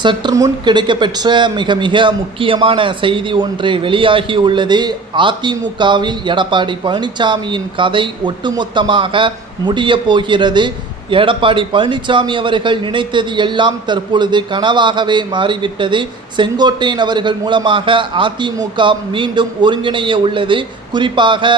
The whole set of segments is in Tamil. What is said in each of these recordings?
சற்று முன் கிடைக்கப்பெற்ற மிக முக்கியமான செய்தி ஒன்று வெளியாகியுள்ளது. அதிமுகவில் எடப்பாடி பழனிசாமியின் கதை ஒட்டுமொத்தமாக முடிய போகிறது. எடப்பாடி பழனிசாமி அவர்கள் நினைத்தது எல்லாம் தற்பொழுது கனவாகவே மாறிவிட்டது. செங்கோட்டையன் அவர்கள் மூலமாக அதிமுக மீண்டும் ஒருங்கிணைய உள்ளது. குறிப்பாக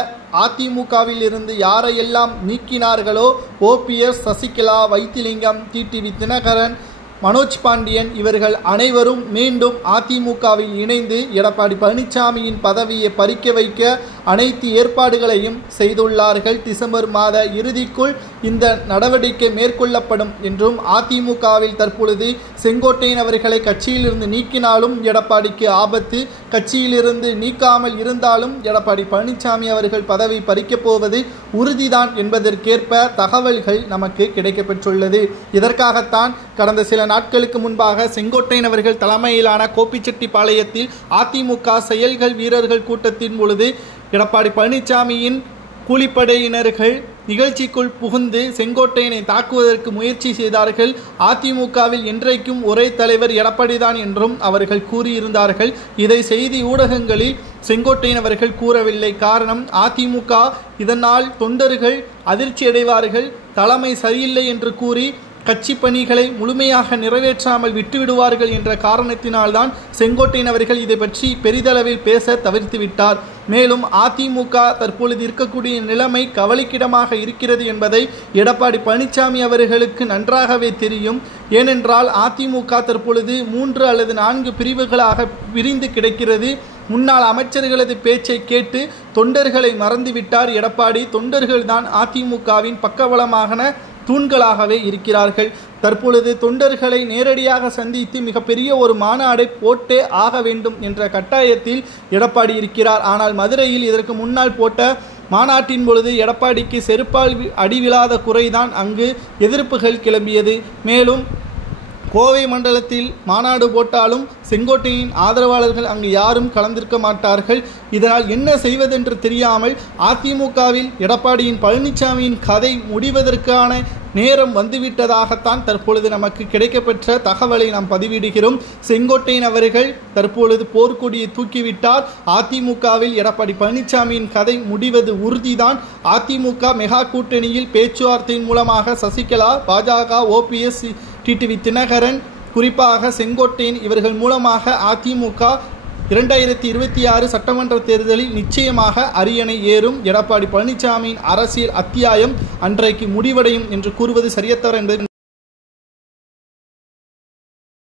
அதிமுகவில் இருந்து யாரையெல்லாம் நீக்கினார்களோ OPS, சசிகலா, வைத்திலிங்கம், டிடிவி தினகரன், மனோஜ் பாண்டியன் இவர்கள் அனைவரும் மீண்டும் அதிமுகவில் இணைந்து எடப்பாடி பழனிசாமியின் பதவியை பறிக்க வைக்க அனைத்து ஏற்பாடுகளையும் செய்துள்ளார்கள். டிசம்பர் மாத இறுதிக்குள் இந்த நடவடிக்கை மேற்கொள்ளப்படும் என்றும், அதிமுகவில் தற்பொழுது செங்கோட்டையன் அவர்களை கட்சியிலிருந்து நீக்கினாலும் எடப்பாடிக்கு ஆபத்து, கட்சியிலிருந்து நீக்காமல் இருந்தாலும் எடப்பாடி பழனிசாமி அவர்கள் பதவி பறிக்கப் போவது உறுதிதான் என்பதற்கேற்ப தகவல்கள் நமக்கு கிடைக்கப்பெற்றுள்ளது. இதற்காகத்தான் கடந்த சில நாட்களுக்கு முன்பாக செங்கோட்டையன் அவர்கள் தலைமையிலான கோபிச்செட்டிப்பாளையத்தில் அதிமுக செயல்கள் வீரர்கள் கூட்டத்தின் பொழுது எடப்பாடி பழனிசாமியின் கூலிப்படையினர்கள் நிகழ்ச்சிக்குள் புகுந்து செங்கோட்டையனை தாக்குவதற்கு முயற்சி செய்தார்கள். அதிமுகவில் என்றைக்கும் ஒரே தலைவர் எடப்பாடிதான் என்றும் அவர்கள் கூறியிருந்தார்கள். இதை செய்தி ஊடகங்களில் செங்கோட்டையன் அவர்கள் கூறவில்லை. காரணம், அதிமுக இதனால் தொண்டர்கள் அதிர்ச்சி அடைவார்கள், தலைமை சரியில்லை என்று கூறி கட்சி பணிகளை முழுமையாக நிறைவேற்றாமல் விட்டுவிடுவார்கள் என்ற காரணத்தினால்தான் செங்கோட்டையன் அவர்கள் இதை பற்றி பெரிதளவில் பேச தவிர்த்துவிட்டார். மேலும் அதிமுக தற்பொழுது இருக்கக்கூடிய நிலைமை கவலைக்கிடமாக இருக்கிறது என்பதை எடப்பாடி பழனிசாமி அவர்களுக்கு நன்றாகவே தெரியும். ஏனென்றால் அதிமுக தற்பொழுது 3 அல்லது 4 பிரிவுகளாக பிரிந்து கிடக்கிறது. முன்னாள் அமைச்சர்களது பேச்சை கேட்டு தொண்டர்களை மறந்துவிட்டார் எடப்பாடி. தொண்டர்கள்தான் அதிமுகவின் பக்கபலமான தூண்களாகவே இருக்கிறார்கள். தற்பொழுது தொண்டர்களை நேரடியாக சந்தித்து மிகப்பெரிய ஒரு மாநாடை போட்டே ஆக வேண்டும் என்ற கட்டாயத்தில் எடப்பாடி இருக்கிறார். ஆனால் மதுரையில் இதற்கு முன்னால் போட்ட மாநாட்டின் பொழுது எடப்பாடிக்கு செருப்பால் அடிவிழாத குறைதான் அங்கு எதிர்ப்புகள் கிளம்பியது. மேலும் கோவை மண்டலத்தில் மாநாடு போட்டாலும் செங்கோட்டையின் ஆதரவாளர்கள் அங்கு யாரும் கலந்திருக்க மாட்டார்கள். இதனால் என்ன செய்வதென்று தெரியாமல் அதிமுகவில் எடப்பாடியின் பழனிசாமியின் கதை முடிவதற்கான நேரம் வந்துவிட்டதாகத்தான் தற்பொழுது நமக்கு கிடைக்கப்பெற்ற தகவலை நாம் பதிவிடுகிறோம். செங்கோட்டையன் அவர்கள் தற்பொழுது போர்க்கொடியை தூக்கிவிட்டார். அதிமுகவில் எடப்பாடி பழனிசாமியின் கதை முடிவது உறுதிதான். அதிமுக மெகா கூட்டணியில் பேச்சுவார்த்தையின் மூலமாக சசிகலா, பாஜக, OPS, டிடிவி தினகரன், குறிப்பாக செங்கோட்டையன் இவர்கள் மூலமாக அதிமுக 2026 சட்டமன்ற தேர்தலில் நிச்சயமாக அரியணை ஏறும். எடப்பாடி பழனிசாமியின் அரசியல் அத்தியாயம் அன்றைக்கு முடிவடையும் என்று கூறுவது சரியத்தவர என்பது